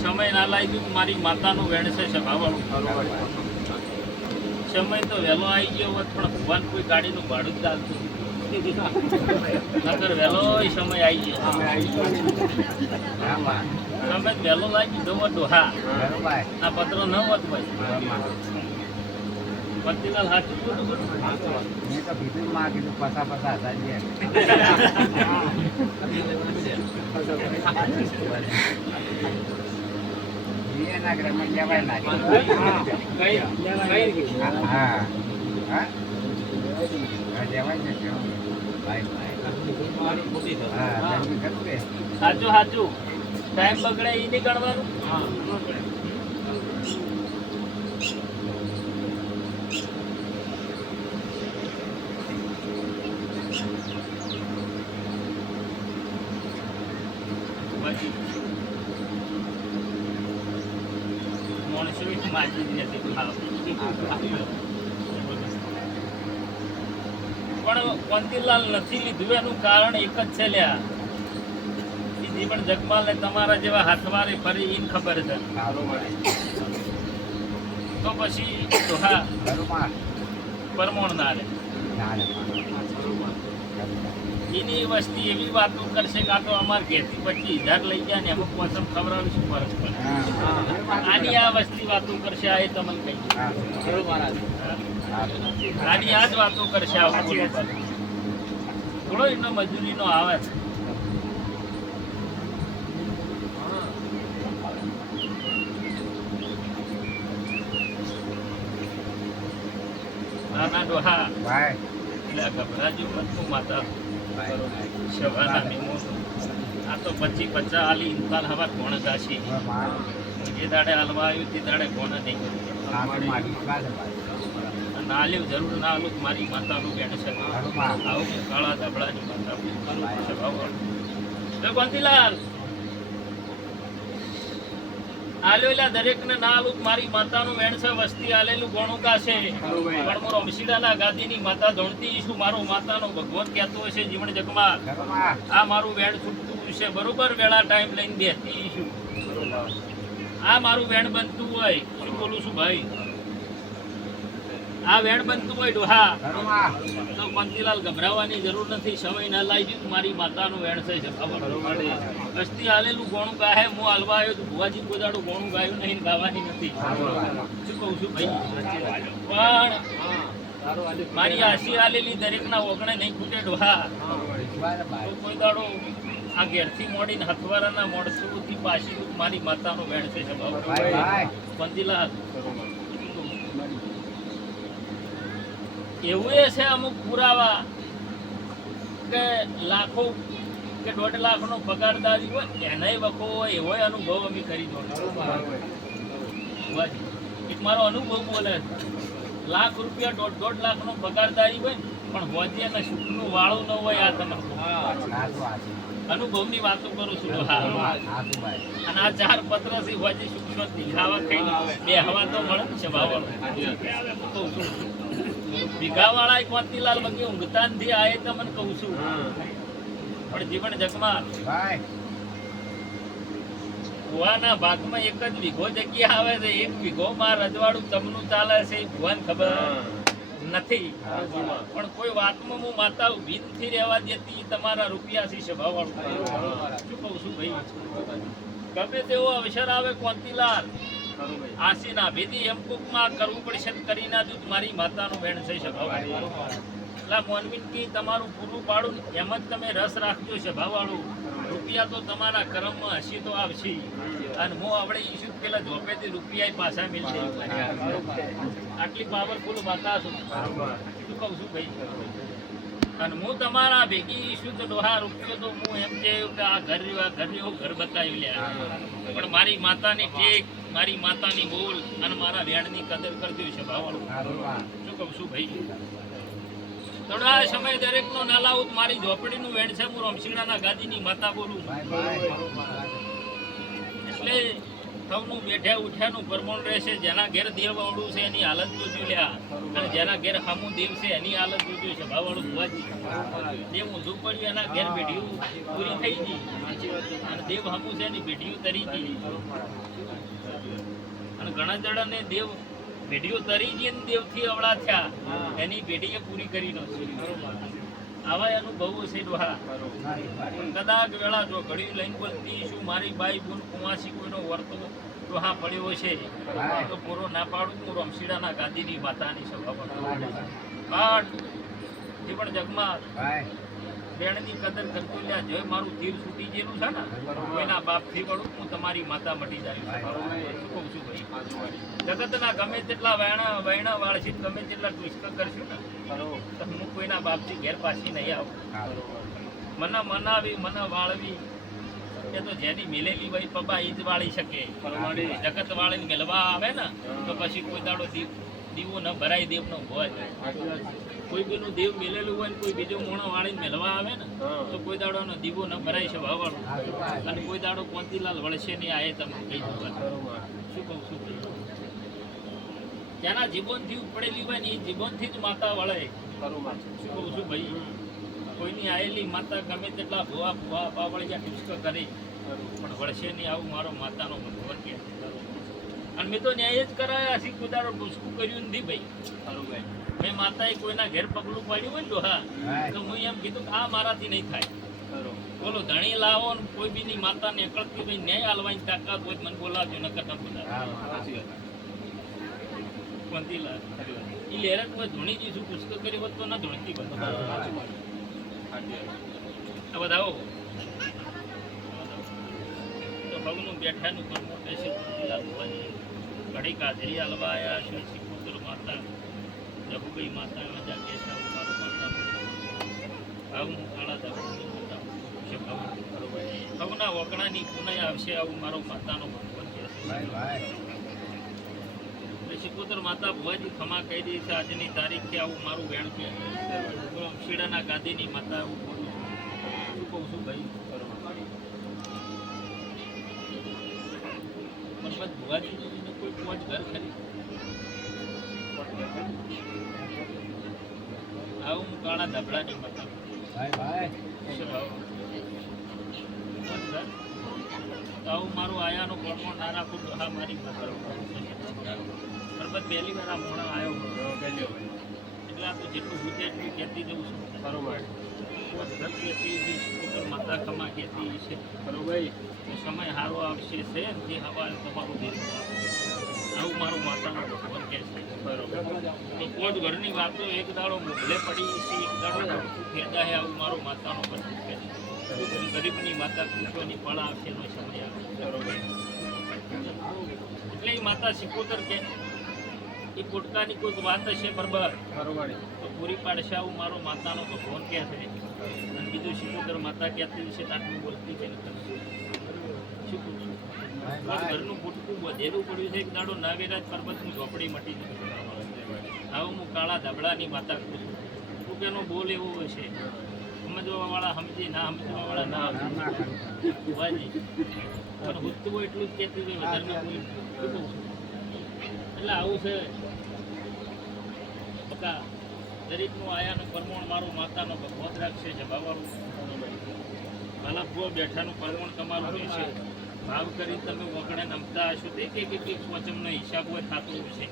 સમય ના લાવી દીધું મારી માતાનું વેણ છે સભાવાળું. સમય તો વહેલો આવી ગયો હોત પણ ભગવાન કોઈ ગાડીનું ભાડું જ ચાલતું નકર વહેલો સમય આવી ગયો. સમય વહેલો લાગી જવો ડોહા આ પત્ર ન હોત ભાઈ. પતિલાલ સાચું બોલું બોલું મેં તો કીધું માં કીધું પસા હતા એના ગ્રામમાં લેવાય ના હા હા લેવાય ને ભાઈ હા સાચું સાચું ટાઈમ બગડે એ નહીં ગણવાનું. પણ કોંતીલાલ નથી લીધું એનું કારણ એક જ છે લ્યા. પણ જગમાલ ને તમારા જેવા હાથવારે ફરી ઈન ખબર છે તો પછી હા પરમોણ ના રે એની વસ્તી એવી વાતો કરશે કે આ તો અમારે ઘેરથી 25,000 લઈ ગયા ને અમુક મોસમ ખવડાવી શું ફરક પડે. આની આ વસ્તી વાતો કરશે આ એ તમને કહી આની આ જ વાતો કરશે થોડો એનો મજૂરીનો આવે છે. નાના ડોહા એટલે ગભરાજો મતું માતા સવારના નિમો આ તો 25-50 આલી ઇન્સાન હવા કોણ જાશી જે દાડે હાલવા આવ્યું તે દાડે કોણ નહીં નાલ્યું જરૂર ના આલું મારી માતાનું બેન છે. આવું કાળા ધબડાની માતા કોંતીલાલ આલેલા દરેક ને ના આલું મારી માતાનું વેણ છે. વસ્તી આલેલું ઘણું ગાશે પણ મોર અમશીડાના ગાદીની માતા ધોણતી ઈશું મારો માતાનો ભગવાન કહેતો હશે જીવન જગમાં આ મારું વેણ છૂટતું છે બરોબર વેળા ટાઈમ લઈને બેસતી ઈશું આ મારું વેણ બનતું હોય શું બોલું છું ભાઈ આ વેણ બનતું હોય ડોહા તો કોંતીલાલ ગભરાવાની જરૂર નથી. સમય ના લાવી દીધું મારી માતાનું વેણ છે. વસ્તી હાલેલું ગોણું ગાહે હું હાલવા આવ્યો તો ભુવાજી ગોદાડું ગોણું ગાયું નહીં ગાવાની નથી શું કહું છું ભાઈ. પણ મારી આશી હાલેલી દરેક ના ઓગણે નહીં ખૂટે ડોહા. કોઈ દાડો આ ઘેરથી મોડીને હથવારાના મોડસુથી પાછી મારી માતાનું વેણ છે. કોંતીલાલ એવું એ છે અમુક પુરાવા કે લાખો કે 1.5 લાખનો પગારદારી હોય એનાય વખો હોય એવો અનુભવ અમે કરી દો. એક મારો અનુભવ બોલે લાખ રૂપિયા 1.5 લાખનો પગારદારી હોય પણ હોજી અને સુખનું વાળું ન હોય. આ તમે અનુભવની વાતો કરું છું. અને આ 4 પત્રથી હોજી સુખ શાંતિ ખાવા ખાઈને બે હવા તો મળે છે ભાવવાનું ભીગાવાળા કોંતીલાલ વગી ઊંઘતા નથી આ તમને કહું છું. પણ જીવન જગમાં ભુવાના ભાગમાં એક જ વીઘો જગ્યા આવે છે. 1 વીઘોમાં રજવાડું તમનું ચાલે છે એ ભુવાને ખબર નથી. પણ કોઈ વાતમાં હું માતા ઊભી નથી રહેવા દેતી તમારા રૂપિયાથી સ્વભાવવાળું શું કહું છું ભાઈ. ગમે તેવો અવસર આવે કોંતીલાલ આશીના ભેદી એમ કુકમાં કરવું પડશે કરી ના દૂધ મારી માતાનું વેણ થઈ સ્વભાવવાળું. એટલે મોનવીનકી તમારું પૂરું પાડું એમ જ તમે રસ રાખજો સ્વભાવવાળું. રૂપિયા તો તમારા કરમમાં હસી તો આવશે અને હું આપણે ઈશું પેલા ઝોપેથી રૂપિયા પાછા મિલશે. આટલી પાવરફુલ વાતા છું શું કહું છું ભાઈ. અને હું તમારા ભેગી શુદ્ધ ડોહા રૂપિયો તો હું એમ કહ્યું કે આ ઘર હું ઘર બતાવી લ્યા પણ મારી માતાની ટેક મારી માતાની બોલ અને મારા વેણની કદર કરજો છે ભાવવાળું શું કહું છું ભાઈ. થોડા સમય દરેકનો નાલાઉત મારી ઝોપડીનું વેણ છે. હું રમશીડાના ગાદીની માતા બોલું છું. એટલે સૌનું બેઠ્યા ઉઠ્યાનું પરમોણ રહેશે. જેના ઘેર દેવ અવળું છે એની હાલત જોજો લ્યા, અને જેના ઘેર હામું દેવ છે એની હાલત જોજો છે. ભાવવાળું ભુવાજી દેવ ઊંધું પડ્યું એના ઘેર પેઢીઓ પૂરી થઈ ગઈ, અને દેવ હામું છે એની પેઢીઓ તરી ગઈ. અને ઘણા જણાને દેવ પેઢીઓ તરી ગઈ અને દેવથી અવળા થયા, એની પેઢીએ પૂરી કરી નથી. આવા અનુભવો છે ડોહા. કદાચ વેળા જો ઘડી લઈને બોલતી શું મારી બાઈ બોલ કુંવાસી કોઈનો વર્તો ડોહા પડ્યો છે તો પૂરો ના પાડું. હું રમશીડાના ગાદીની માતાની સભા પાઠ જે પણ જગમાં બેણની કદર કરતો લ્યા જય મારું તીર છૂટી ગયેલું છે ને કોઈના બાપથી પડું હું તમારી માતા મટી જાય શું કહું છું ભાઈ. જગતના ગમે તેટલા વૈણા વાળશી ગમે તેટલા ટ્વિસ્ટ કરશું ને તો હું કોઈના બાપથી ઘેર પાછી નહીં આવું. મને મનાવી મને વાળવી એ તો જેની મિલેલી હોય પપ્પા એ જ વાળી શકે. જગત વાળીને મેળવા આવે ને તો પછી કોઈ દાડો દીવો ન ભરાય દેવ નો હોય. કોઈ બીનું દેવ મેલેલું હોય ને કોઈ બીજો મોણો વાળીને મેળવા આવે ને તો કોઈ દાડો નો દીવો ન ભરાય છે ભાવવાળો. અને કોઈ દાડો કોંતીલાલ વળશે નહીં આ એ તમને કહી દઉં. શું કહું છું જેના જીવનથી ઉપડેલી હોય ને એ જીવનથી જ માતા વળે. શું કહું છું ભાઈ. કોઈની આયેલી માતા ગમે તેટલા ભુવા ભુવા બાવળિયા ટુસ્ક કરી પણ વળશે નહીં આવું મારો માતાનો ભગવાન કે. અને મેં તો ન્યાય જ કરાયા હશે કુદારો ટુસ્કું કર્યું નથી ભાઈ. મેં માતાએ કોઈના ઘેર પગલું પાડ્યું હોય ને ડોહા તો હું એમ કીધું કે આ મારાથી નહીં થાય. બોલો ધણી લાવો ને કોઈ બીની માતા નીકળતી ભાઈ ન્યાય હાલવાની તાકાત હોય મને બોલાવજો નકર ન બોલાવજો. કોંતીલાલ એ લેરક મેં ધૂણી જઈશું પુસ્તક કરી હોત તો ન ધૂણતી બધાઓ તો ભવનું બેઠાનું પણ મોટે છે. કોંતીલાલ ભુવાજી ઘડી કાજરી હલવાયા શ્રી સિકોતર માતા જબુભાઈ માતા મજા કેસા મારું માતા આવું કાળા દવાની માતા ભવના વકણાની પુનઃ આવશે આવું મારો માતાનો ભગવાન કહે છે. સિકોતર માતા ભુવાજી ખમા કહી દે છે આજની તારીખે આવું મારું વેણ કે શીડાના ગાદીની માતા એવું બોલું શું કહું છું ભાઈ. મતલબ ભુવાજી કોઈ પોચ ઘર ખરી આવું હું કાળા ધબડાની માતા આવું મારું આયાનો કોણો ના રાખું તો હા મારી માતા બરબત પહેલી વાર આ મોણા આવ્યો એટલે આ તો જેટલું બુજે એટલું કહેતી જવું છું. બરોબર ઘર કહેતી છે માતા ખમા કહેતી છે. બરોબર સમય સારો આવશે છે જે હવા તમારું દેશ આવું મારું માતાનું ભગવાન કહે છે. બરોબર તો કોઈ ઘરની વાતો એક દાડો મોકલે પડી છે એક દાડો ફેદા છે આવું મારું માતાનો ભગવાન કહે છે. ગરીબની માતા કૃષ્ણની ફળ આવશે એનો સમય આવે. બરોબર એટલે એ માતા સિકોતર કે એ પોટકાની કોઈક વાત હશે બરાબર તો પૂરી પાડશે આવું મારો માતાનો ભગવાન કહે છે. અને બીજું સિકોતર માતા કહેતી છે આટલું બોલતી છે શું પૂછું ઘરનું પોટકું વધેલું પડ્યું છે એક દાડો નાવેરાજ પર્વતની ઝોપડી મટી જશે. આવું હું કાળા ધબડાની માતા કહું છું. તું કેનો બોલ એવો હશે સમજવાવાળા સમજી ના સમજવાવાળા ના સમજી ભાજી પણ હુતું હોય એટલું જ કહેતી હોય વધારે શું કહું છું. એટલે આવું છે બકા દરેકનું આયાનું પરમોણ મારું માતાનો ભગવત રાખશે છે ભાવવાળું ભલા ભૂ બેઠાનું પરમોણ તમારું રહેશે. ભાવ કરી તમે વગણે નમતા હશો તે કંઈક વચનનો હિસાબ હોય થતું હશે.